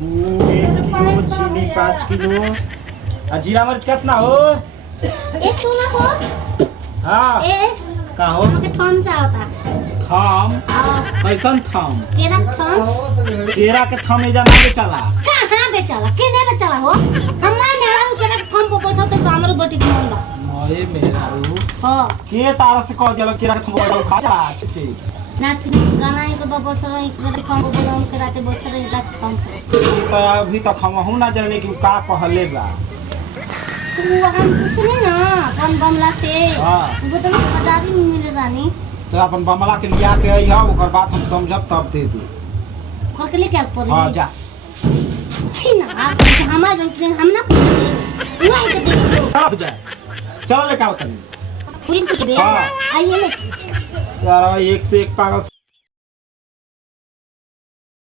गुड़ 1 किलो, चीनी 5 किलो, और जीरा मिर्च कितना हो? ए सुना हो। हाँ ए का हो? हमके थम चाहता। थम? हाँ। कैसन थम? केरा थम? केरा के थम एजा ना बेचाला। कहाँ बेचाला? केने बेचाला हो? हमार मेहरारू केरा के थम पे बैठा तो हमरो बेटी के मन बा। मोए मेहरारू। हां। के तारा से कह दिया केरा के थम पे खा जा छी। ना गाना एक बाबा सर एक बार थम पे बोलम केरा के बैठा रही ला थम पे। तो अभी तक हम ना जाने कि का कहले बा। तू हम सुने ना कौन बमला से। हां। वो तो ना बाजारी में मिले रानी। तो अपन बमला के लिया के आई हो ओकर बात हम समझब तब दे दू। कर के लेके आ पड़ी। हां जा। छी ना हमार हम ना नहीं के देखो। चल जा। चल लेके आओ तनी। पूरी के बे। हां। आइए ले। यार एक से एक पागल